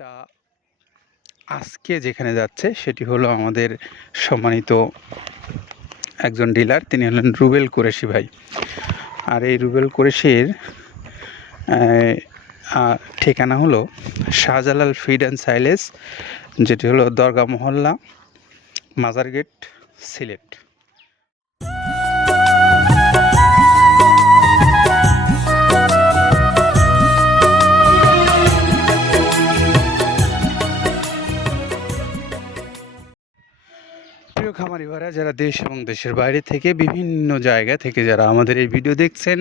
টা আজকে যেখানে যাচ্ছে সেটি হলো আমাদের সম্মানিত একজন ডিলার, তিনি হলেন রুবেল কুরেশি ভাই। আর এই রুবেল কুরেশির ঠিকানা হলো শাহজালাল ফিড অ্যান্ড সাইলেজ, যেটি হলো দরগা মহল্লা, মাজার গেট, সিলেট। প্রিয় খামারি ভাইরা, যারা দেশ এবং দেশের বাইরে থেকে বিভিন্ন জায়গা থেকে যারা আমাদের এই ভিডিও দেখছেন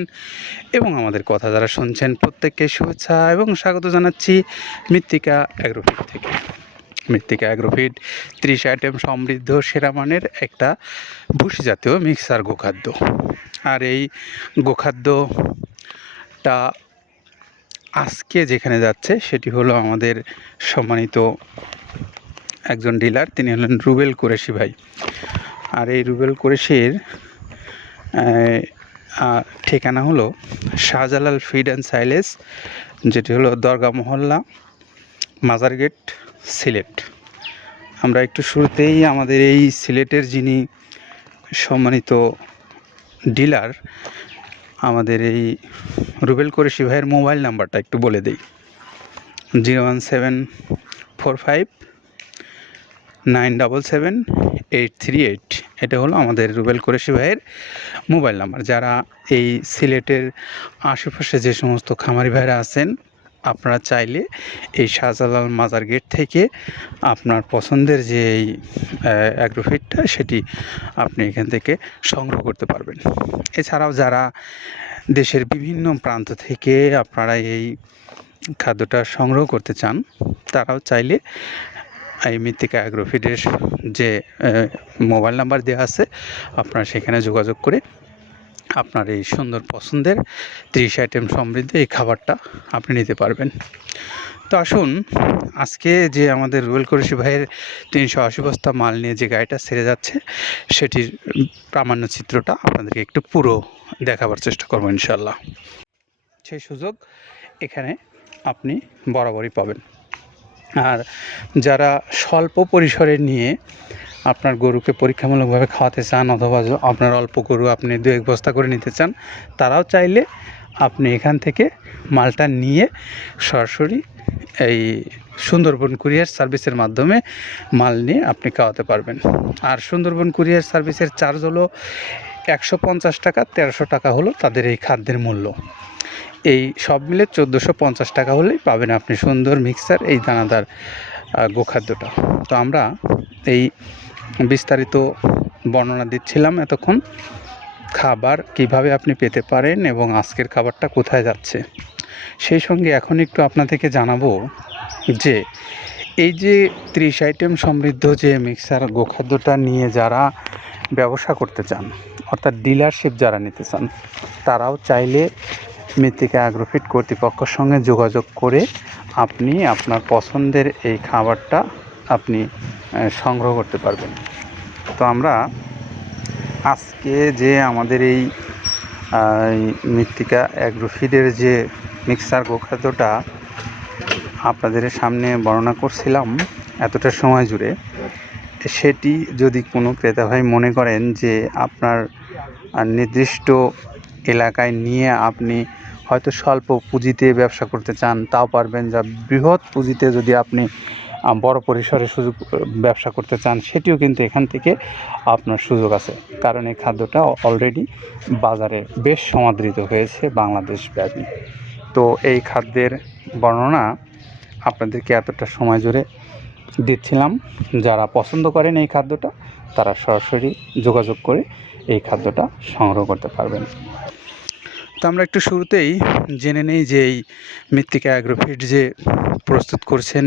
এবং আমাদের কথা যারা শুনছেন, প্রত্যেককে শুভেচ্ছা এবং স্বাগত জানাচ্ছি মৃত্তিকা অ্যাগ্রোফিড থেকে। মৃত্তিকা অ্যাগ্রোফিড 30 আইটেম সমৃদ্ধ সেরা মানের একটা ভুসি জাতীয় মিক্সার গোখাদ্য। আর এই গোখাদ্যটা আজকে যেখানে যাচ্ছে সেটি হলো আমাদের সম্মানিত একজন ডিলার, তিনি হলেন রুবেল কুরেশি ভাই। আর এই রুবেল কুরেশির ঠিকানা হলো শাহজালাল ফিড অ্যান্ড সাইলেজ, যেটি হলো দরগা মহল্লা, মাজার গেট, সিলেট। আমরা একটু শুরুতেই আমাদের এই সিলেটের যিনি সম্মানিত ডিলার, আমাদের এই রুবেল কুরেশি ভাইয়ের মোবাইল নাম্বারটা একটু বলে দিই। 01745977838। এটা হলো আমাদের রুবেল কুরেশি ভাইয়ের মোবাইল নাম্বার। যারা এই সিলেটের আশেপাশে যে সমস্ত খামারি ভাইরা আছেন, আপনারা চাইলে এই শাহজালাল মাজার গেট থেকে আপনার পছন্দের যে এই অ্যাগ্রোফিডটা সেটি আপনি এখান থেকে সংগ্রহ করতে পারবেন। এছাড়াও যারা দেশের বিভিন্ন প্রান্ত থেকে আপনারা এই খাদ্যটা সংগ্রহ করতে চান, তারাও চাইলে এই মৃত্তিকা অ্যাগ্রোফিডের যে মোবাইল নাম্বার দেওয়া আছে, আপনারা সেখানে যোগাযোগ করে আপনার এই সুন্দর পছন্দের 30 আইটেম সমৃদ্ধ এই খাবারটা আপনি নিতে পারবেন। তো আসুন, আজকে যে আমাদের রুবেল কুরেশি ভাইয়ের 380 বস্তা মাল নিয়ে যে গাড়িটা ছেড়ে যাচ্ছে, সেটির প্রামাণ্য চিত্রটা আপনাদেরকে একটু পুরো দেখাবার চেষ্টা করবো ইনশাল্লাহ। সেই সুযোগ এখানে আপনি বরাবরই পাবেন। আর যারা স্বল্প পরিসরে নিয়ে আপনার গরুকে পরীক্ষামূলকভাবে খাওয়াতে চান, অথবা আপনার অল্প গরু আপনি 2-1 বস্তা করে নিতে চান, তারাও চাইলে আপনি এখান থেকে মালটা নিয়ে সরাসরি এই সুন্দরবন কুরিয়ার সার্ভিসের মাধ্যমে মাল নিয়ে আপনি খাওয়াতে পারবেন। আর সুন্দরবন কুরিয়ার সার্ভিসের চার্জ হলো 150 টাকা, 1300 টাকা হলো তাদের এই খাদ্যের মূল্য। এই সব মিলে 1450 টাকা হলেই পাবেন আপনি সুন্দর মিক্সার এই দানাদার গোখাদ্যটা। তো আমরা এই বিস্তারিত বর্ণনা দিচ্ছিলাম এতক্ষণ, খাবার কিভাবে আপনি পেতে পারেন এবং আজকের খাবারটা কোথায় যাচ্ছে। সেই সঙ্গে এখন একটু আপনাদেরকে জানাবো যে এই যে 30 আইটেম সমৃদ্ধ যে মিক্সার গোখাদ্যটা নিয়ে যারা ব্যবসা করতে চান, অর্থাৎ ডিলারশিপ যারা নিতে চান, তারাও চাইলে মৃত্তিকা অ্যাগ্রোফিড কর্তৃপক্ষের সঙ্গে যোগাযোগ করে আপনি আপনার পছন্দের এই খাবারটা আপনি সংগ্রহ করতে পারবেন। তো আমরা আজকে যে আমাদের এই মৃত্তিকা অ্যাগ্রোফিডের যে মিক্সার গোখাদ্যটা আপনাদের সামনে বর্ণনা করছিলাম এতটা সময় জুড়ে, সেটি যদি কোনো ক্রেতা ভাই মনে করেন যে আপনার নির্দিষ্ট এলাকায় নিয়ে আপনি হয়তো স্বল্প পুঁজিতে ব্যবসা করতে চান, তাও পারবেন। যা বৃহৎ পুঁজিতে যদি আপনি বড় পরিসরে ব্যবসা করতে চান, সেটিও কিন্তু এখান থেকে আপনার সুযোগ আছে। কারণ এই খাদ্যটা অলরেডি বাজারে বেশ সমাদৃত হয়েছে বাংলাদেশব্যাপী। তো এই খাদ্যের বর্ণনা আপনাদেরকে এতটা সময় জুড়ে দিচ্ছিলাম। যারা পছন্দ করেন এই খাদ্যটা, তারা সরাসরি যোগাযোগ করে এই খাদ্যটা সংগ্রহ করতে পারবেন। তো আমরা একটু শুরুতেই জেনে নেই যে এই মৃত্তিকা অ্যাগ্রোফিড যে প্রস্তুত করছেন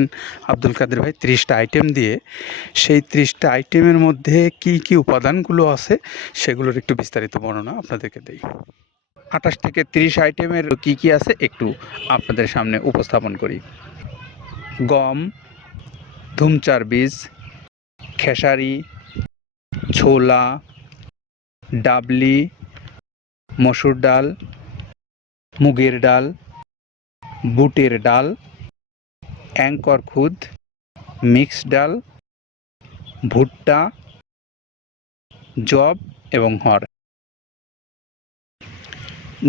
আব্দুল কাদের ভাই 30টা আইটেম দিয়ে, সেই 30টা আইটেমের মধ্যে কি কি উপাদানগুলো আছে সেগুলোর একটু বিস্তারিত বর্ণনা আপনাদেরকে দেই। 28 থেকে 30 আইটেমের কি কি আছে একটু আপনাদের সামনে উপস্থাপন করি। গম, ধুমচার বীজ, খেসারি, ছোলা, ডাবলি, মসুর ডাল, মুগের ডাল, বুটের ডাল, অ্যাঙ্কর খুদ, মিক্সড ডাল, ভুট্টা, জব এবং হর,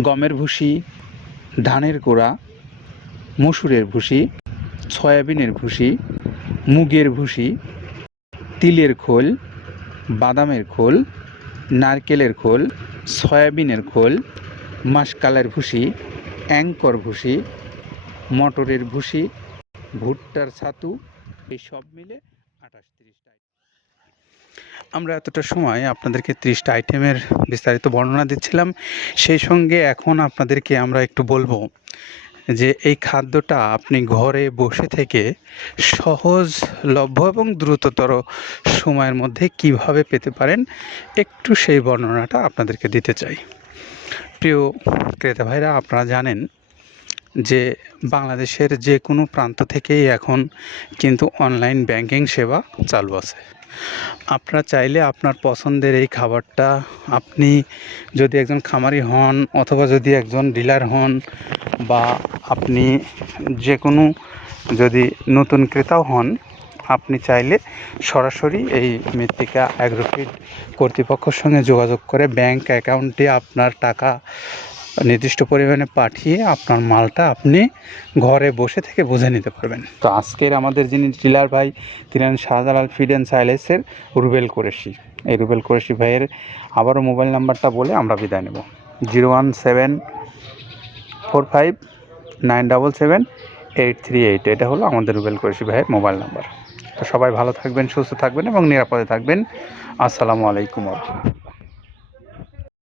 গমের ভুসি, ধানের গোড়া, মসুরের ভুসি, সয়াবিনের ভুসি, মুগের ভুসি, তিলের খোল, বাদামের খোল, নারকেলের খোল, সয়াবিনের খোল, মাসকলাইয়ের ভুসি, অ্যাঙ্কর ভুসি, মটরের ভুসি, ভুট্টার ছাতু, এই সব মিলে 28-30টা। আমরা এতটা সময় আপনাদেরকে 30টা আইটেমের বিস্তারিত বর্ণনা দিচ্ছিলাম। সেই সঙ্গে এখন আপনাদেরকে আমরা একটু বলবো যে এই খাদ্যটা আপনি ঘরে বসে থেকে সহজলভ্য এবং দ্রুততর সময়ের মধ্যে কিভাবে পেতে পারেন, একটু সেই বর্ণনাটা আপনাদেরকে দিতে চাই। প্রিয় ক্রেতা ভাইরা, আপনারা জানেন যে বাংলাদেশের যে কোনো প্রান্ত থেকেই এখন কিন্তু অনলাইন ব্যাংকিং সেবা চালু আছে। আপনারা চাইলে আপনার পছন্দের এই খাবারটা আপনি যদি একজন খামারি হন অথবা যদি একজন ডিলার হন বা আপনি যে কোনো যদি নতুন ক্রেতাও হন, আপনি চাইলে সরাসরি এই মৃত্তিকা অ্যাগ্রোফিড কর্তৃপক্ষের সঙ্গে যোগাযোগ করে ব্যাংক অ্যাকাউন্টে আপনার টাকা নির্দিষ্ট পরিমাণে পাঠিয়ে আপনার মালটা আপনি ঘরে বসে থেকে বুঝে নিতে পারবেন। তো আজকের আমাদের যিনি ডিলার ভাই, তিনি শাহজালাল ফিড অ্যান্ড সাইলেন্সের রুবেল কুরেশি। এই রুবেল কুরেশি ভাইয়ের আবারও মোবাইল নাম্বারটা বলে আমরা বিদায় নেব। 01745977838। এটা হলো আমাদের রুবেল কুরেশি ভাইয়ের মোবাইল নাম্বার। তো সবাই ভালো থাকবেন, সুস্থ থাকবেন এবং নিরাপদে থাকবেন। আসসালামু আলাইকুম।